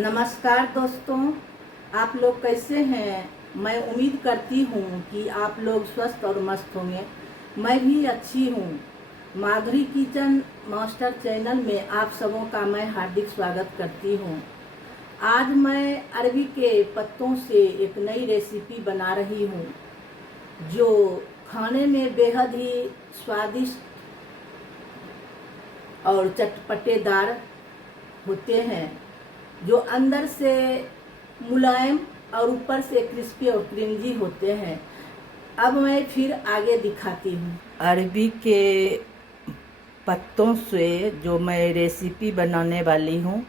नमस्कार दोस्तों, आप लोग कैसे हैं। मैं उम्मीद करती हूँ कि आप लोग स्वस्थ और मस्त होंगे। मैं भी अच्छी हूँ। माधुरी किचन मास्टर चैनल में आप सबों का मैं हार्दिक स्वागत करती हूँ। आज मैं अरबी के पत्तों से एक नई रेसिपी बना रही हूँ जो खाने में बेहद ही स्वादिष्ट और चटपटेदार होते हैं, जो अंदर से मुलायम और ऊपर से क्रिस्पी और क्रिंजी होते हैं। अब मैं फिर आगे दिखाती हूँ। अरबी के पत्तों से जो मैं रेसिपी बनाने वाली हूँ,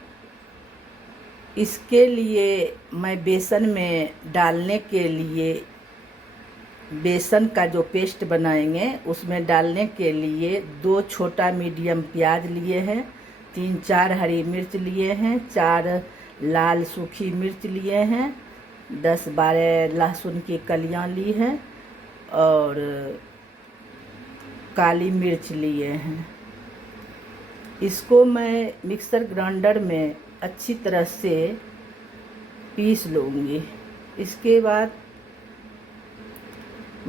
इसके लिए मैं बेसन में डालने के लिए बेसन का जो पेस्ट बनाएंगे उसमें डालने के लिए 2 छोटा मीडियम प्याज लिए हैं, 3-4 हरी मिर्च लिए हैं, 4 लाल सूखी मिर्च लिए हैं, 10-12 लहसुन की कलियां ली हैं और काली मिर्च लिए हैं। इसको मैं मिक्सर ग्राइंडर में अच्छी तरह से पीस लूँगी। इसके बाद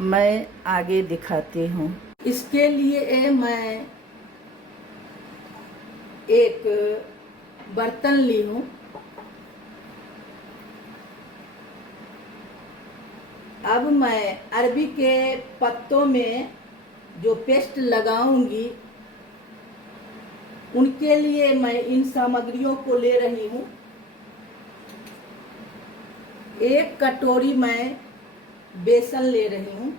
मैं आगे दिखाती हूँ। इसके लिए मैं एक बर्तन ली हूँ। अब मैं अरबी के पत्तों में जो पेस्ट लगाऊंगी उनके लिए मैं इन सामग्रियों को ले रही हूँ। 1 कटोरी मैं बेसन ले रही हूँ,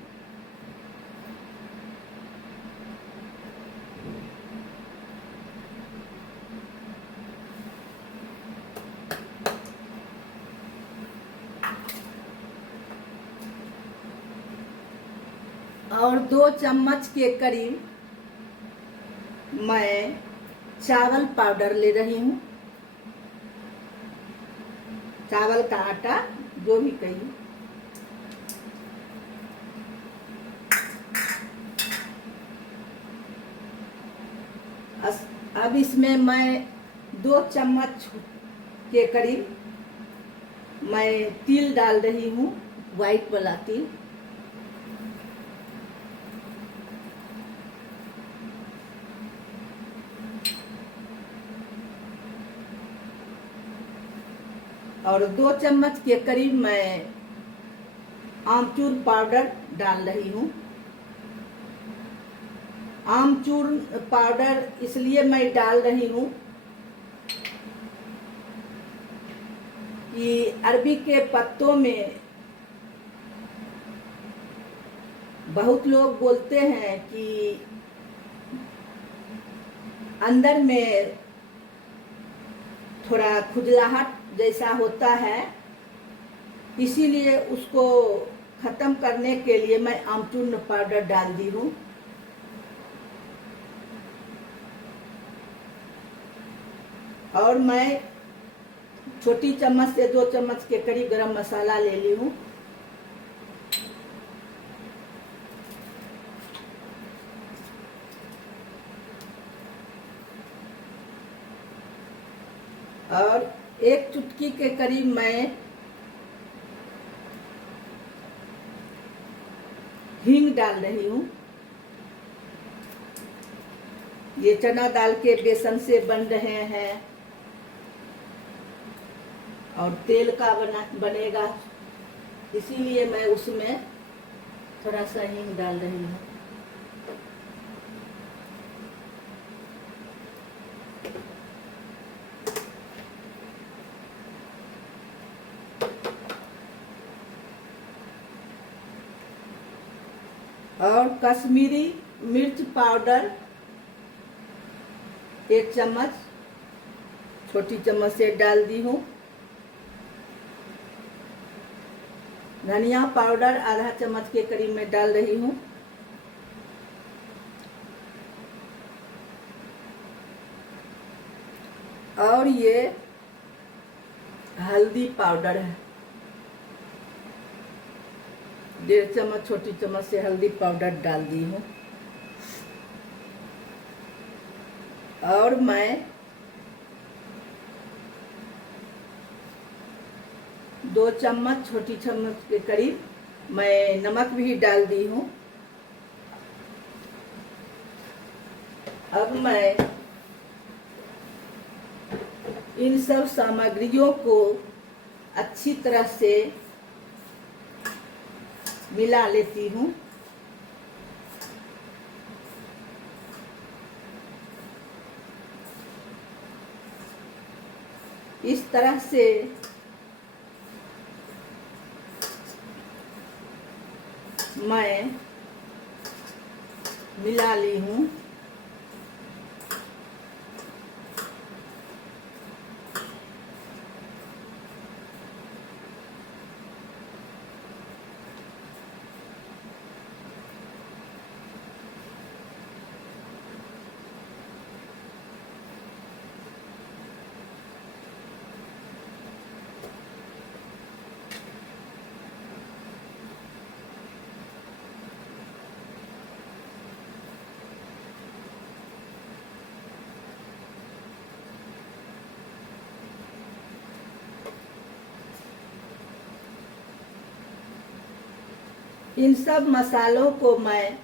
और 2 चम्मच के करीब मैं चावल पाउडर ले रही हूँ। चावल का आटा जो भी कहिए। अब इसमें मैं 2 चम्मच के करीब मैं तिल डाल रही हूँ, व्हाइट वाला तिल। और 2 चम्मच के करीब मैं आमचूर पाउडर डाल रही हूँ। आमचूर पाउडर इसलिए मैं डाल रही हूँ कि अरबी के पत्तों में बहुत लोग बोलते हैं कि अंदर में थोड़ा खुजलाहट जैसा होता है, इसीलिए उसको खत्म करने के लिए मैं आमचूर पाउडर डाल दी हूँ। और मैं छोटी चम्मच से 2 चम्मच के करीब गरम मसाला ले ली हूँ। और 1 चुटकी के करीब मैं हींग डाल रही हूँ। ये चना दाल के बेसन से बन रहे हैं और तेल का बनेगा, इसीलिए मैं उसमें थोड़ा सा हींग डाल रही हूँ। और कश्मीरी मिर्च पाउडर 1 चम्मच छोटी चम्मच से डाल दी हूँ। धनिया पाउडर आधा चम्मच के करीब में डाल रही हूँ। और ये हल्दी पाउडर है, 1.5 चम्मच छोटी चम्मच से हल्दी पाउडर डाल दी हूँ। और मैं 2 चम्मच, छोटी चम्मच के करीब मैं नमक भी डाल दी हूँ। अब मैं इन सब सामग्रियों को अच्छी तरह से मिला लेती हूँ। इस तरह से मैं मिला ली हूँ। इन सब मसालों को मैं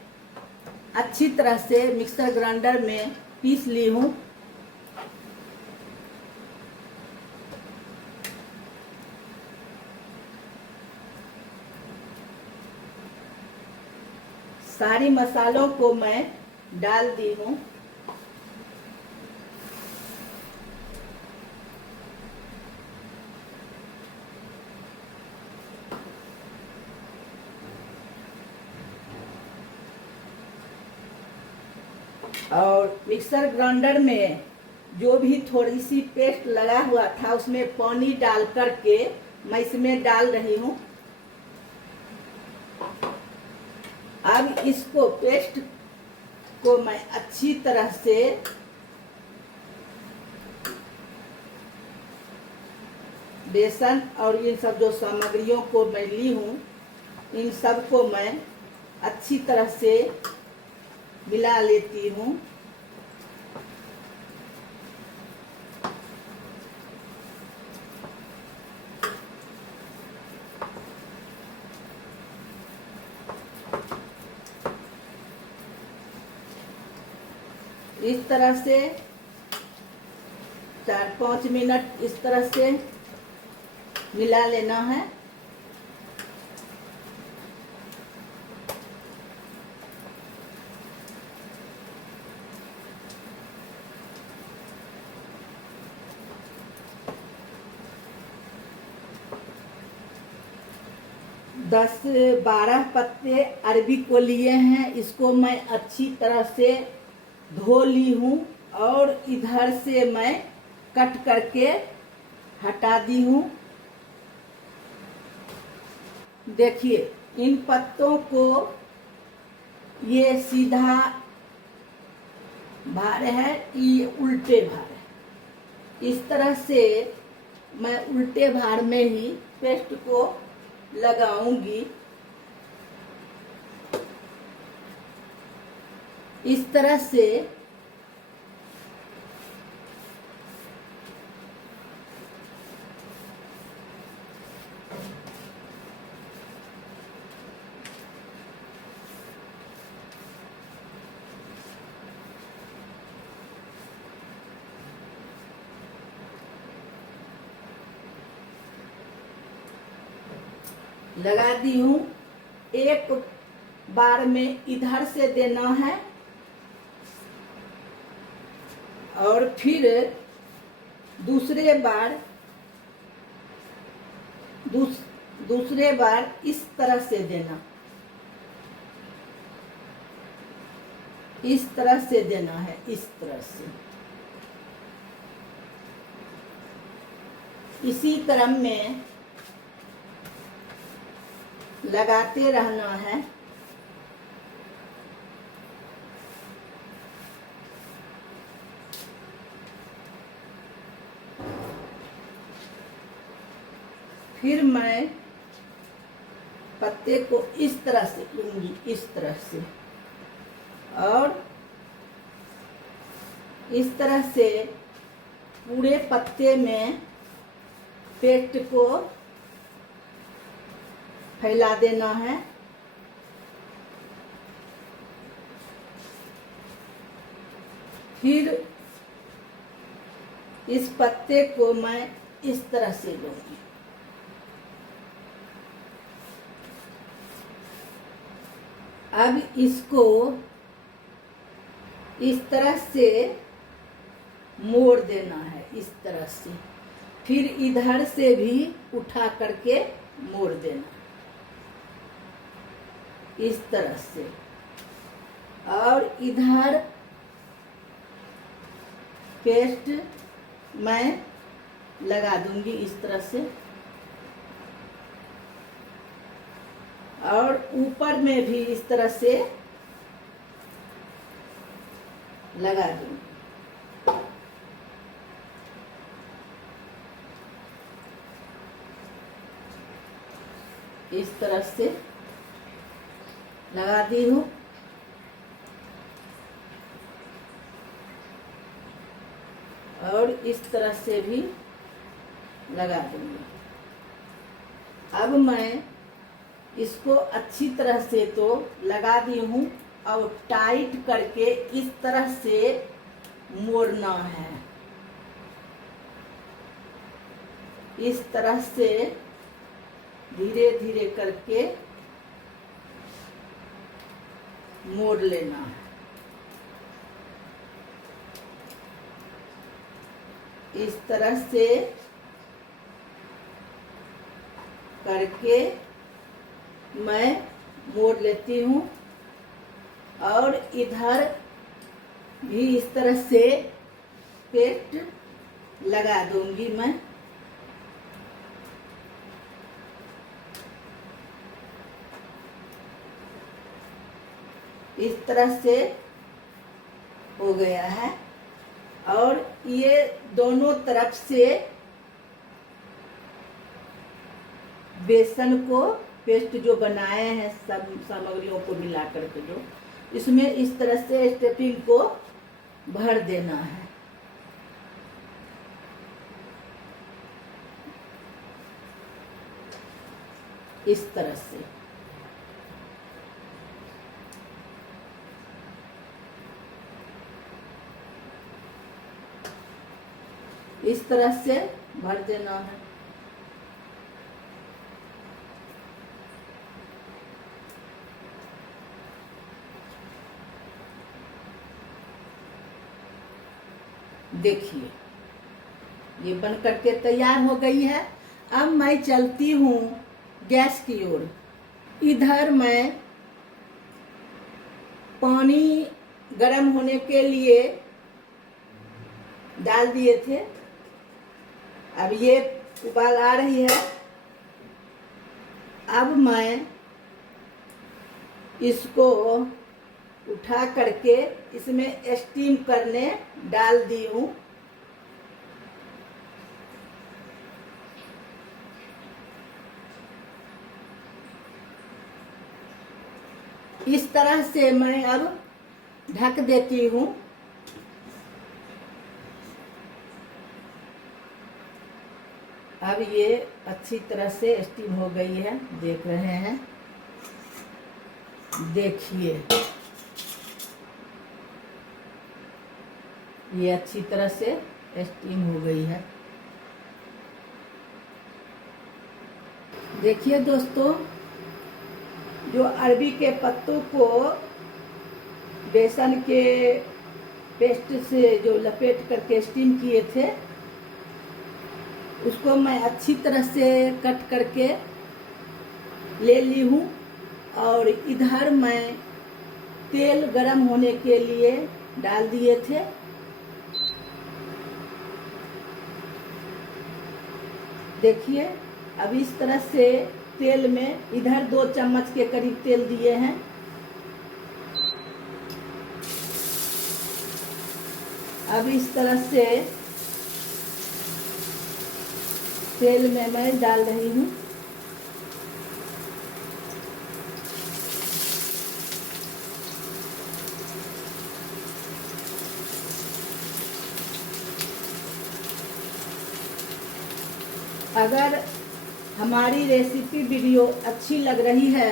अच्छी तरह से मिक्सर ग्राइंडर में पीस ली हूँ। सारी मसालों को मैं डाल दी हूँ। और मिक्सर ग्राइंडर में जो भी थोड़ी सी पेस्ट लगा हुआ था उसमें पानी डाल करके मैं इसमें डाल रही हूँ। अब इसको पेस्ट को मैं अच्छी तरह से बेसन और इन सब जो सामग्रियों को मैं ली हूँ इन सब को मैं अच्छी तरह से मिला लेती हूँ। इस तरह से 4-5 मिनट इस तरह से मिला लेना है। दस 12 पत्ते अरबी को लिए हैं। इसको मैं अच्छी तरह से धो ली हूँ और इधर से मैं कट करके हटा दी हूँ। देखिए इन पत्तों को ये सीधा भार है, ये उल्टे भार है। इस तरह से मैं उल्टे भार में ही पेस्ट को लगाऊंगी। इस तरह से लगा दी हूँ। एक बार में इधर से देना है और फिर दूसरे बार इस तरह से देना, इस तरह से देना है, इस तरह से। इसी क्रम में लगाते रहना है। फिर मैं पत्ते को इस तरह से लूंगी, इस तरह से, और इस तरह से पूरे पत्ते में पेस्ट को फैला देना है। फिर इस पत्ते को मैं इस तरह से लूंगी। अब इसको इस तरह से मोड़ देना है, इस तरह से। फिर इधर से भी उठा करके मोड़ देना, इस तरह से। और इधर पेस्ट मैं लगा दूंगी इस तरह से, और ऊपर में भी इस तरह से लगा दूंगी। इस तरह से लगा दी हूँ। और इस तरह से भी लगा दूंगी। अब मैं इसको अच्छी तरह से तो लगा दी हूँ, और टाइट करके इस तरह से मोड़ना है, इस तरह से धीरे धीरे करके मोड़ लेना है। इस तरह से करके मैं मोड़ लेती हूँ, और इधर भी इस तरह से पेस्ट लगा दूंगी मैं। इस तरह से हो गया है। और ये दोनों तरफ से बेसन को पेस्ट जो बनाए हैं सब सामग्रियों को मिला करके, जो इसमें इस तरह से स्टफिंग को भर देना है। इस तरह से इस तरह से भर देना है। देखिए ये बन करके तैयार हो गई है। अब मैं चलती हूँ गैस की ओर। इधर मैं पानी गर्म होने के लिए डाल दिए थे। अब ये उबाल आ रही है। अब मैं इसको उठा करके इसमें स्टीम करने डाल दी हूँ। इस तरह से मैं अब ढक देती हूँ। अब ये अच्छी तरह से स्टीम हो गई है, देख रहे हैं। देखिए ये अच्छी तरह से स्टीम हो गई है। देखिए दोस्तों, जो अरबी के पत्तों को बेसन के पेस्ट से जो लपेट करके स्टीम किए थे, उसको मैं अच्छी तरह से कट करके ले ली हूँ। और इधर मैं तेल गरम होने के लिए डाल दिए थे। देखिए अब इस तरह से तेल में इधर 2 चम्मच के करीब तेल दिए हैं। अब इस तरह से तेल में मैं डाल रही हूँ। अगर हमारी रेसिपी वीडियो अच्छी लग रही है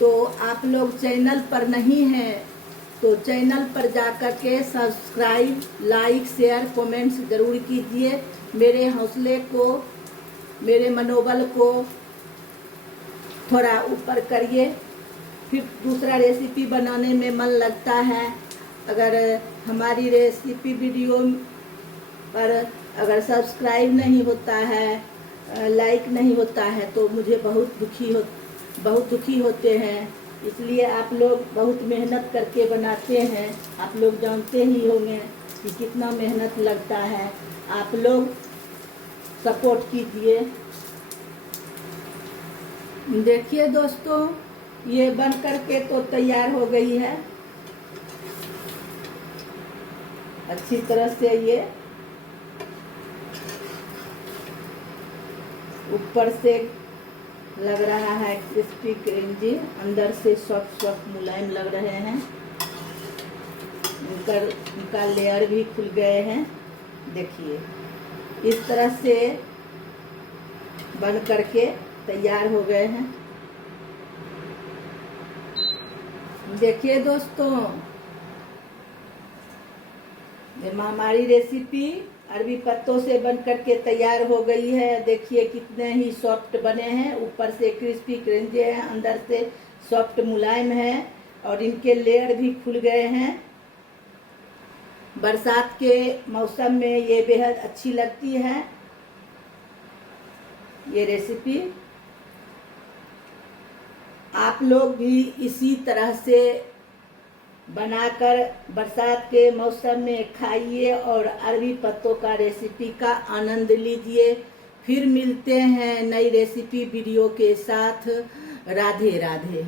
तो आप लोग चैनल पर नहीं हैं तो चैनल पर जाकर के सब्सक्राइब, लाइक, शेयर, कमेंट्स ज़रूर कीजिए। मेरे हौसले को, मेरे मनोबल को थोड़ा ऊपर करिए, फिर दूसरा रेसिपी बनाने में मन लगता है। अगर हमारी रेसिपी वीडियो पर अगर सब्सक्राइब नहीं होता है, लाइक नहीं होता है तो मुझे बहुत दुखी होते हैं। इसलिए आप लोग बहुत मेहनत करके बनाते हैं, आप लोग जानते ही होंगे कि कितना मेहनत लगता है। आप लोग सपोर्ट कीजिए। देखिए दोस्तों, ये बन करके तो तैयार हो गई है अच्छी तरह से। ये ऊपर से लग रहा है क्रिस्पी क्रंची, अंदर से सॉफ्ट मुलायम लग रहे हैं। इनका लेयर भी खुल गए हैं। देखिए इस तरह से बन करके तैयार हो गए हैं। देखिए दोस्तों, हमारी रेसिपी अरबी पत्तों से बन करके तैयार हो गई है। देखिए कितने ही सॉफ्ट बने हैं, ऊपर से क्रिस्पी क्रंची है, अंदर से सॉफ्ट मुलायम है और इनके लेयर भी खुल गए हैं। बरसात के मौसम में ये बेहद अच्छी लगती है ये रेसिपी। आप लोग भी इसी तरह से बनाकर बरसात के मौसम में खाइए और अरबी पत्तों का रेसिपी का आनंद लीजिए। फिर मिलते हैं नई रेसिपी वीडियो के साथ। राधे राधे।